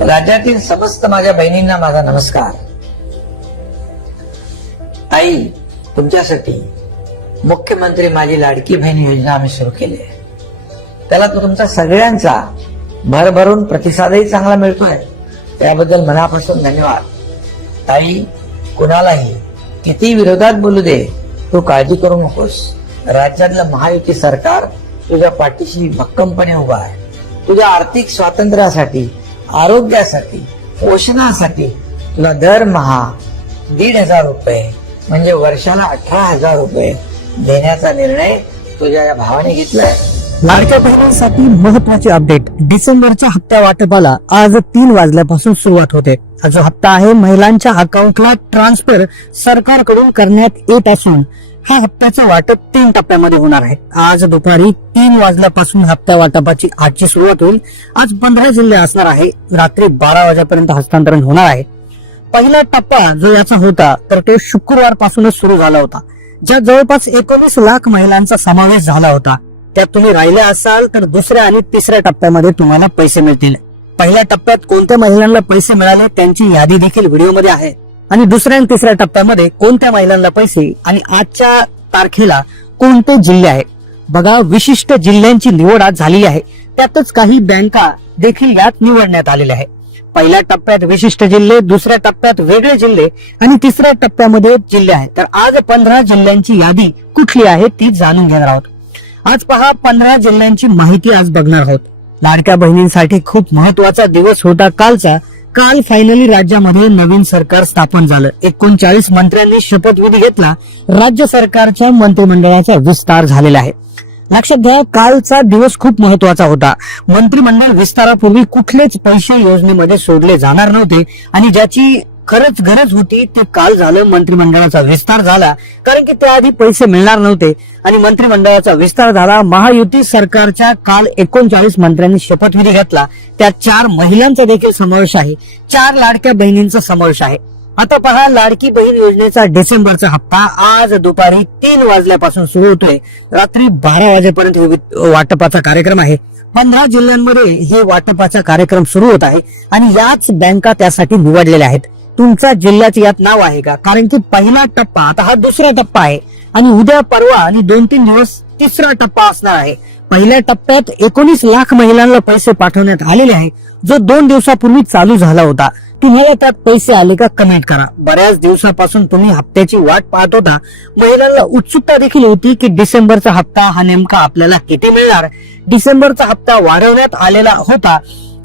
राज्यातील समस्त माझ्या बहिणींना माझा नमस्कार. आई तुमच्यासाठी मुख्यमंत्री माझी लाडकी बहीण योजना आम्ही सुरू केली आहे. त्याला तो तुमचा सगळ्यांचा भरभरून प्रतिसादही चांगला मिळतोय. त्याबद्दल मनापासून धन्यवाद. ताई कुणालाही किती विरोधात बोलू दे तू काळजी करू नकोस. राज्यातलं महायुती सरकार तुझ्या पाठीशी भक्कमपणे उभा आहे. तुझ्या आर्थिक स्वातंत्र्यासाठी आरोग्यासाठी पोषणासाठी तुला दरमहा दीड हजार रुपये म्हणजे वर्षाला अठरा हजार रुपये देण्याचा निर्णय तुझ्या या भावाने घेतलाय. लाडक्या बहिणींसाठी महत्त्वाचे अपडेट डिसेंबरच्या हप्त्या वाटपाला आज तीन वाजल्यापासून सुरुवात होते. हा जो हप्ता आहे महिलांच्या अकाउंटला ट्रान्सफर सरकारकडून करण्यात येत असून हा हप्त्याचं वाटप तीन टप्प्यामध्ये होणार आहे. आज दुपारी तीन वाजल्यापासून हप्त्या वाटपाची आजची सुरुवात होईल. आज पंधरा जिल्हे असणार आहे. रात्री बारा वाजेपर्यंत हस्तांतरण होणार आहे. पहिला टप्पा जो याचा होता तर तो शुक्रवार पासूनच सुरू झाला होता. ज्यात जवळपास एकोणीस लाख महिलांचा समावेश झाला होता. त्यात तुम्ही राहिले असाल तर दुसऱ्या आणि तिसऱ्या टप्प्यामध्ये तुम्हाला पैसे मिळतील. पहिल्या टप्प्यात कोणत्या महिलांना पैसे मिळाले त्यांची यादी देखील व्हिडिओमध्ये आहे. आणि दुसऱ्या आणि तिसऱ्या टप्प्यामध्ये कोणत्या महिलांना पैसे आणि आजच्या तारखेला कोणते जिल्हे आहे बघा विशिष्ट जिल्ह्यांची निवड आज झाली आहे. त्यातच काही बँका देखील यात निवडण्यात आलेल्या आहेत. पहिल्या टप्प्यात विशिष्ट जिल्हे दुसऱ्या टप्प्यात वेगळे जिल्हे आणि तिसऱ्या टप्प्यामध्ये जिल्हे आहेत. तर आज पंधरा जिल्ह्यांची यादी कुठली आहे ती जाणून घेणार आहोत. आज पहा पंधरा जिल्ह्यांची माहिती आज बघणार आहोत. लाडक्या बहिणींसाठी खूप महत्त्वाचा दिवस होता कालचा. काल फायनली राज्यामध्ये नवीन सरकार स्थापन झालं. एकोणचाळीस मंत्र्यांनी शपथविधी घेतला. राज्य सरकारच्या मंत्रिमंडळाचा विस्तार झालेला आहे. लक्षात घ्या कालचा दिवस खूप महत्त्वाचा होता. मंत्रिमंडळ विस्तारापूर्वी कुठलेच पैसे योजनेमध्ये सोडले जाणार नव्हते आणि ज्याची खरंच गरज होती ते काल झालं मंत्रिमंडळाचा विस्तार झाला. कारण की त्याआधी पैसे मिळणार नव्हते. आणि मंत्रिमंडळाचा विस्तार झाला महायुती सरकारच्या काल एकोणचाळीस मंत्र्यांनी शपथविधी घेतला. त्यात चार महिलांचा देखील समावेश आहे. चार लाडक्या बहिणींचा समावेश आहे. आता पहा लाडकी बहीण योजनेचा डिसेंबरचा हप्ता आज दुपारी तीन वाजल्यापासून सुरू होतोय. रात्री बारा वाजेपर्यंत वाटपाचा कार्यक्रम आहे. पंधरा जिल्ह्यांमध्ये हे वाटपाचा कार्यक्रम सुरू होत आहे. आणि याच बँका त्यासाठी निवडलेल्या आहेत. तुमचा जिल्ह्याचं यात नाव आहे का? कारण की पहिला टप्पा आता हा दुसरा टप्पा आहे. आणि उद्या परवा आणि दोन तीन दिवस तिसरा टप्पा असणार आहे. पहिल्या टप्प्यात एकोणीस लाख महिलांना पैसे पाठवण्यात आलेले आहे. जो दोन दिवसापूर्वी चालू झाला होता. तुम्हाला त्यात पैसे आले का कमेंट करा. बऱ्याच दिवसापासून तुम्ही हप्त्याची वाट पाहत होता. महिलांना उत्सुकता देखील होती की डिसेंबरचा हप्ता हा नेमका आपल्याला किती मिळणार? डिसेंबरचा हप्ता वाढवण्यात आलेला होता.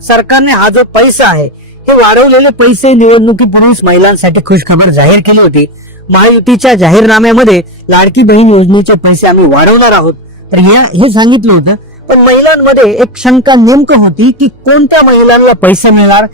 सरकारने हा जो पैसा आहे हे वाढवलेले पैसे निवडणुकीपूर्वीच महिलांसाठी खुशखबर जाहीर केली होती. महायुतीच्या जाहीरनाम्यामध्ये लाडकी बहीण योजनेचे पैसे आम्ही वाढवणार आहोत. तर या हे सांगितलं होतं. पण महिलांमध्ये एक शंका नेमकं होती की कोणत्या महिलांना पैसे मिळणार?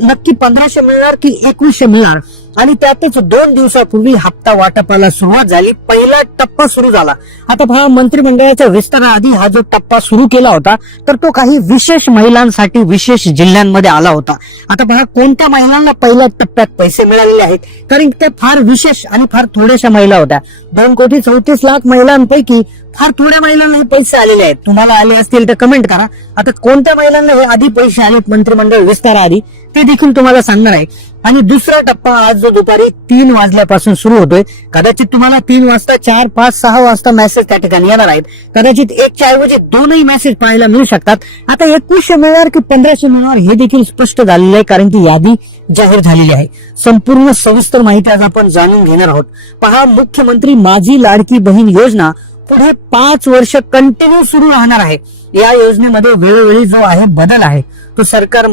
नक्की पंधराशे मिळणार की एकवीसशे मिळणार? आणि त्यातच दोन दिवसापूर्वी हप्ता वाटपाला सुरुवात झाली. पहिला टप्पा सुरू झाला. आता पहा मंत्रिमंडळाच्या विस्ताराआधी हा जो टप्पा सुरू केला होता तर तो काही विशेष महिलांसाठी विशेष जिल्ह्यांमध्ये आला होता. आता पहा कोणत्या महिलांना पहिल्या टप्प्यात पैसे मिळालेले आहेत? कारण त्या फार विशेष आणि फार थोड्याशा महिला होत्या. दोन कोटी चौतीस लाख महिलांपैकी फार थोड्या महिलांना हे पैसे आलेले आहेत. तुम्हाला आले असतील तर कमेंट करा. आता कोणत्या महिलांना हे आधी पैसे आलेत मंत्रिमंडळ विस्ताराआधी? ते देखील तुम्हाला सांगणार आहे. आणि दुसरा टप्पा आज जो दुपारी तीन वाजल्यापासून सुरू होतोय कदाचित तुम्हाला तीन वाजता चार पाच सहा वाजता मेसेज त्या ठिकाणी येणार आहेत. कदाचित एकच्या ऐवजी दोनही मेसेज पाहायला मिळू शकतात. आता एकवीसशे मिळणार की पंधराशे मिळणार हे देखील स्पष्ट झालेलं आहे कारण की यादी जाहीर झालेली आहे. संपूर्ण सविस्तर माहिती आज आपण जाणून घेणार आहोत. पहा मुख्यमंत्री माझी लाडकी बहीण योजना पुढे पाच वर्ष कंटिन्यू सुरू राहणार आहे. या योजनेमध्ये वेळोवेळी जो आहे बदल आहे. तो सरकार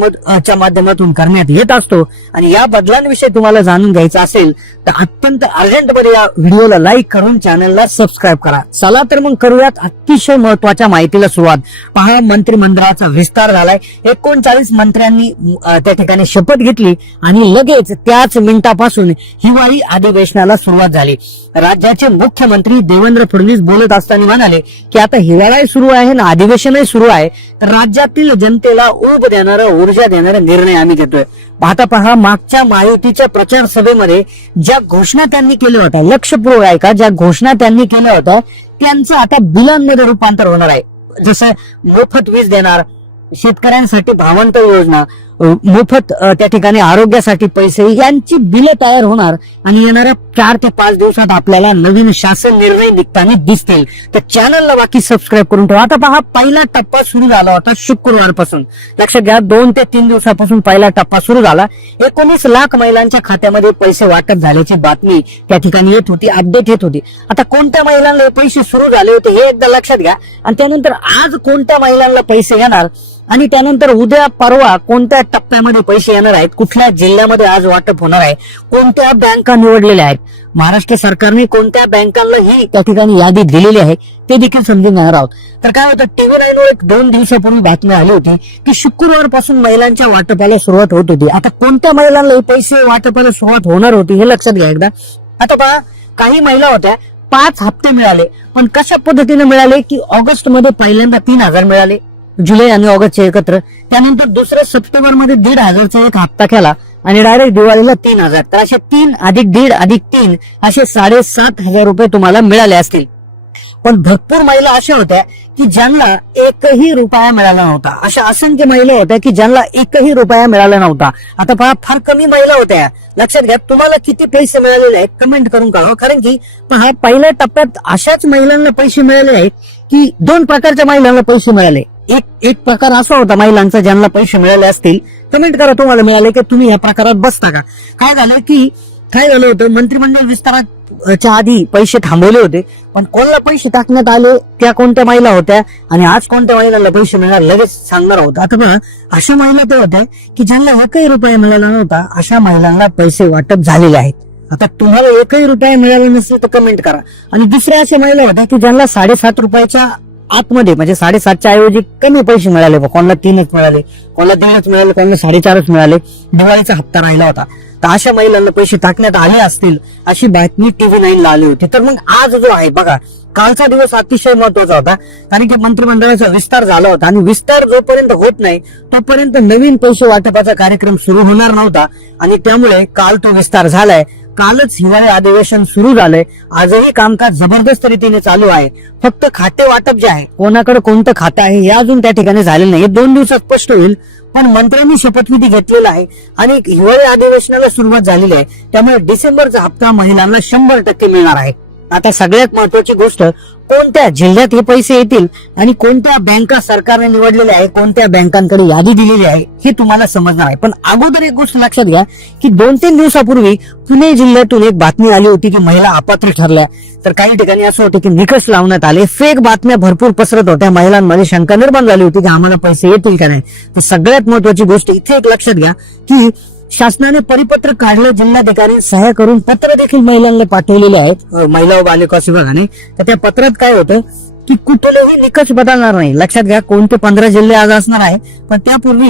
माध्यमातून करण्यात येत असतो. आणि या बदलांविषयी तुम्हाला जाणून घ्यायचं असेल तर अत्यंत अर्जंटमध्ये या व्हिडिओला लाईक करून चॅनलला सबस्क्राईब करा. चला तर मग करूयात अतिशय महत्त्वाच्या माहितीला सुरुवात. पहा मंत्रिमंडळाचा विस्तार झालाय. एकोणचाळीस मंत्र्यांनी त्या ठिकाणी शपथ घेतली आणि लगेच त्याच मिनिटापासून हिवाळी अधिवेशनाला सुरुवात झाली. राज्याचे मुख्यमंत्री देवेंद्र फडणवीस बोलत असताना म्हणाले की आता हिवाळाही सुरू आहे ना अधिवेशनही सुरू आहे. तर राज्यातील जनतेला ऊब देणारा ऊर्जा देणारा निर्णय आम्ही घेतोय. पाहता पहा मागच्या महायुतीच्या प्रचार सभेमध्ये ज्या घोषणा त्यांनी केल्या होत्या लक्षपूर्वक आहे का ज्या घोषणा त्यांनी केल्या होत्या त्यांचं आता बिलांमध्ये रूपांतर होणार आहे. जसं मोफत वीज देणार शेतकऱ्यांसाठी भावांतर योजना मोफत त्या ठिकाणी आरोग्यासाठी पैसे यांची बिलं तयार होणार आणि येणाऱ्या चार ते पाच दिवसात आपल्याला नवीन शासन निर्णय निघताना दिसतील. तर चॅनलला बाकी सबस्क्राईब करून ठेवा. आता पहा पहिला टप्पा सुरू झाला होता शुक्रवारपासून. लक्षात घ्या दोन ते तीन दिवसापासून पहिला टप्पा सुरू झाला. एकोणीस लाख महिलांच्या खात्यामध्ये पैसे वाटप झाल्याची बातमी त्या ठिकाणी येत होती अपडेट येत होती. आता कोणत्या महिलांना पैसे सुरू झाले होते हे एकदा लक्षात घ्या. आणि त्यानंतर आज कोणत्या महिलांना पैसे येणार? आणि त्यानंतर उद्या परवा कोणत्या टप्प्यामध्ये पैसे येणार आहेत कुठल्या जिल्ह्यामध्ये आज वाटप होणार आहे कोणत्या बँका निवडलेल्या आहेत महाराष्ट्र सरकारने कोणत्या बँकांना ही त्या ठिकाणी यादी दिलेली आहे ते देखील समजून घेणार आहोत. तर काय होतं टीव्ही नाईन एक दोन दिवसापूर्वी बातमी आली होती की शुक्रवारपासून महिलांच्या वाटपाला सुरुवात होत होती. आता कोणत्या महिलांना हे पैसे वाटपाला सुरुवात होणार होती हे लक्षात घ्या एकदा. आता पहा काही महिला होत्या पाच हप्ते मिळाले पण कशा पद्धतीने मिळाले की ऑगस्टमध्ये पहिल्यांदा तीन हजार मिळाले? जुलै आणि ऑगस्टचे एकत्र. त्यानंतर दुसऱ्या सप्टेंबरमध्ये दीड हजारचा एक हप्ता केला आणि डायरेक्ट दिवाळीला तीन हजार. तर असे तीन अधिक दीड अधिक तीन असे साडेसात हजार रुपये तुम्हाला मिळाले असतील. पण भरपूर महिला अशा होत्या की ज्यांना एकही रुपया मिळाला नव्हता. अशा असंख्य महिला होत्या की ज्यांना एकही रुपया मिळाला नव्हता. आता पहा फार कमी महिला होत्या. लक्षात घ्या तुम्हाला किती पैसे मिळालेले आहेत कमेंट करून कळवा. कारण की पहा पहिल्या टप्प्यात अशाच महिलांना पैसे मिळाले आहेत की दोन प्रकारच्या महिलांना पैसे मिळाले. एक एक प्रकार असा होता महिलांचा ज्यांना पैसे मिळाले असतील कमेंट करा तुम्हाला मिळाले की तुम्ही या प्रकारात बसता का? काय झालं की काय झालं होतं मंत्रिमंडळ विस्ताराच्या आधी पैसे थांबवले होते पण कोणाला पैसे टाकण्यात आले? त्या कोणत्या महिला होत्या? आणि आज कोणत्या महिलांना पैसे मिळणार? लगेच सांगणार होता आता बघा अशा महिला ते होत्या की ज्यांना एकही रुपया मिळाला नव्हता अशा महिलांना पैसे वाटप झालेले आहेत. आता तुम्हाला एकही रुपया मिळाला नसेल तर कमेंट करा. आणि दुसऱ्या अशा महिला होत्या की ज्यांना साडेसात रुपयाच्या आतमध्ये म्हणजे साडेसातच्या ऐवजी कमी पैसे मिळाले कोणाला तीनच मिळाले कोणाला दीडच मिळाले कोणाला साडेचारच मिळाले. दिवाळीचा हप्ता राहिला होता. तर अशा महिलांना पैसे टाकण्यात आले असतील अशी बातमी टीव्ही नाईन ला आली होती. तर मग आज जो आहे बघा कालचा दिवस अतिशय महत्त्वाचा होता. कारण की मंत्रिमंडळाचा विस्तार झाला होता आणि विस्तार जोपर्यंत होत नाही तोपर्यंत नवीन पैसे वाटपाचा कार्यक्रम सुरू होणार नव्हता. आणि त्यामुळे काल तो विस्तार झालाय. कालच हिवाळी अधिवेशन सुरू झालंय. आजही कामकाज जबरदस्त रीतीने चालू आहे. फक्त खाते वाटप जे आहे कोणाकडे कोणतं खातं आहे हे अजून त्या ठिकाणी झालेलं नाही. हे दोन दिवसात स्पष्ट होईल. पण मंत्र्यांनी शपथविधी घेतलेला आहे आणि हिवाळी अधिवेशनाला सुरुवात झालेली आहे. त्यामुळे डिसेंबरचा हप्ता महिलांना शंभर टक्के मिळणार आहे. आता सगळ्यात महत्वाची गोष्ट कोणत्या जिल्ह्यात हे पैसे येतील आणि कोणत्या बँका सरकारने निवडलेल्या आहे कोणत्या बँकांकडे यादी दिलेली आहे हे तुम्हाला समजणार आहे. पण अगोदर एक गोष्ट लक्षात घ्या की दोन तीन दिवसापूर्वी पुणे जिल्ह्यातून एक बातमी आली होती की महिला अपात्र ठरल्या. तर काही ठिकाणी असं होतं की निकष लावण्यात आले फेक बातम्या भरपूर पसरत होत्या. महिलांमध्ये शंका निर्माण झाली होती की आम्हाला पैसे येतील का नाही. तर सगळ्यात महत्वाची गोष्ट इथे एक लक्षात घ्या की शासनाने परिपत्र काढलं जिल्हाधिकारी सहाय्य करून पत्र देखील महिलांना पाठवलेले आहेत. महिला व बालिकास विभागाने तर त्या पत्रात काय होतं की कुठूनही निकष बदलणार नाही. लक्षात घ्या कोणते पंधरा जिल्हे आज असणार आहे पण त्यापूर्वी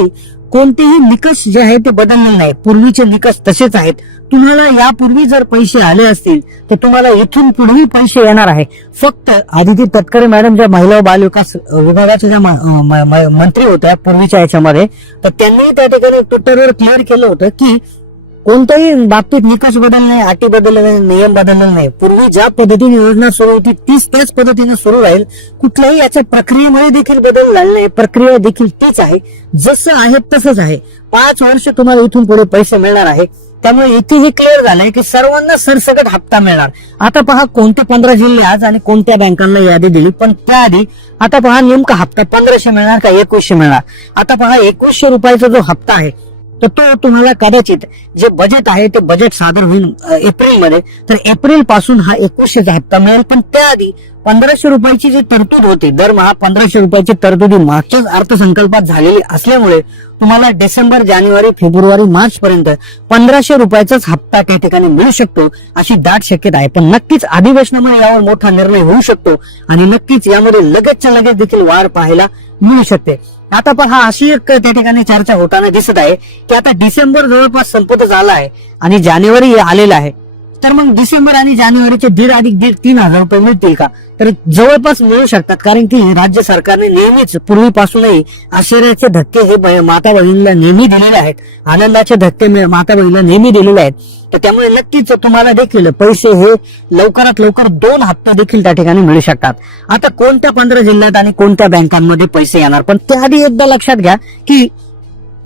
कोणतेही निकष जे आहे ते बदलले नाही. पूर्वीचे निकष तसेच आहेत. तुम्हाला यापूर्वी जर पैसे आले असतील तर तुम्हाला इथून पुढेही पैसे येणार आहे. फक्त आदिती तटकरे मॅडम ज्या महिला व बालविकास विभागाच्या ज्या म- मंत्री होत्या पूर्वीच्या याच्यामध्ये तर त्यांनी त्या ठिकाणी ट्विटरवर क्लिअर केलं होतं की कोणत्याही बाबतीत निकष बदल नाही अटी बदलले नाही नियम बदलले नाही. पूर्वी ज्या पद्धतीने योजना सुरू होती तीच त्याच पद्धतीने सुरू राहील. कुठल्याही याच्या प्रक्रियेमध्ये देखील बदल झाले नाही प्रक्रिया देखील तीच आहे. जसं आहे तसंच आहे. पाच वर्ष तुम्हाला इथून पुढे पैसे मिळणार आहे. त्यामुळे इथे हे क्लिअर झालंय की सर्वांना सरसकट हप्ता मिळणार. आता पहा कोणते पंधरा जिल्हे आज आणि कोणत्या बँकांना यादी दिली. पण त्याआधी आता पहा नेमका हप्ता पंधराशे मिळणार का एकवीसशे मिळणार? आता पहा एकवीसशे रुपयाचा जो हप्ता आहे तर तो तुम्हाला कदाचित जे बजेट आहे ते बजेट सादर होईल एप्रिलमध्ये. तर एप्रिलपासून हा एकोणीसशेचा हप्ता मिळेल. पण त्याआधी पंधराशे रुपयाची जी तरतूद होती दरमहा पंधराशे रुपयाची तरतुदी मागच्याच अर्थसंकल्पात झालेली असल्यामुळे तुम्हाला डिसेंबर जानेवारी फेब्रुवारी मार्च पर्यंत पंधराशे रुपयाचाच हप्ता त्या ठिकाणी मिळू शकतो अशी दाट शक्यता आहे. पण नक्कीच अधिवेशनामुळे यावर मोठा निर्णय होऊ शकतो आणि नक्कीच यामध्ये लगेचच्या लगेच देखील वाढ पाहायला मिळू शकते. आता पण हा अशी एक त्या ठिकाणी चर्चा होताना दिसत आहे की आता डिसेंबर जवळपास संपत झाला आहे आणि जानेवारी आलेला आहे. तर मग डिसेंबर आणि जानेवारीचे दीड अधिक दीड तीन हजार रुपये मिळतील का? तर जवळपास मिळू शकतात कारण की राज्य सरकारने नेहमीच पूर्वीपासूनही आश्चर्याचे धक्के हे माता बहिणीला नेहमी दिलेले आहेत. आनंदाचे धक्के माता बहिणीला नेहमी दिलेले आहेत. तर त्यामुळे नक्कीच तुम्हाला देखील पैसे हे लवकरात लवकर दोन हप्ते देखील त्या ठिकाणी मिळू शकतात. आता कोणत्या पंधरा जिल्ह्यात आणि कोणत्या बँकांमध्ये पैसे येणार? पण त्याआधी एकदा लक्षात घ्या की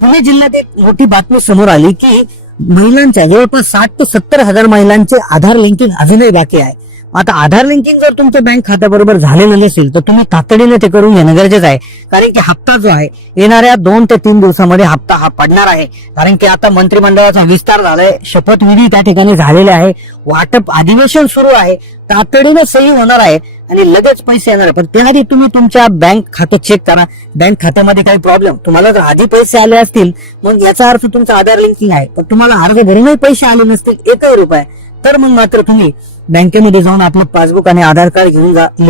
पुणे जिल्ह्यात एक मोठी बातमी समोर आली की महिलांच्या जवळपास साठ ते सत्तर हजार महिलांचे आधार लिंकिंग अजूनही बाकी आहे. आता आधार लिंकिंग जर तुमच्या बँक खात्याबरोबर झालेलं नसेल तर तुम्ही तातडीने ते करून घेणं गरजेचं आहे. कारण की हप्ता जो आहे येणाऱ्या दोन ते तीन दिवसामध्ये हप्ता हा पडणार आहे. कारण की आता मंत्रिमंडळाचा विस्तार झालाय शपथविधी त्या ठिकाणी झालेले आहे. वाटप अधिवेशन सुरू आहे. तातडीने सही होणार आहे. आणि लगेच पैसे येणार पण त्याआधी तुम्ही तुमच्या बँक खातं चेक करा. बँक खात्यामध्ये काही प्रॉब्लेम तुम्हाला जर आधी पैसे आले असतील मग याचा अर्थ तुमचा आधार लिंकिंग आहे. पण तुम्हाला अर्ज भरूनही पैसे आले नसतील एकही रुपये. तर मग मात्र तुम्ही बँकेमध्ये जाऊन आपलं पासबुक आणि आधार कार्ड घेऊन जा.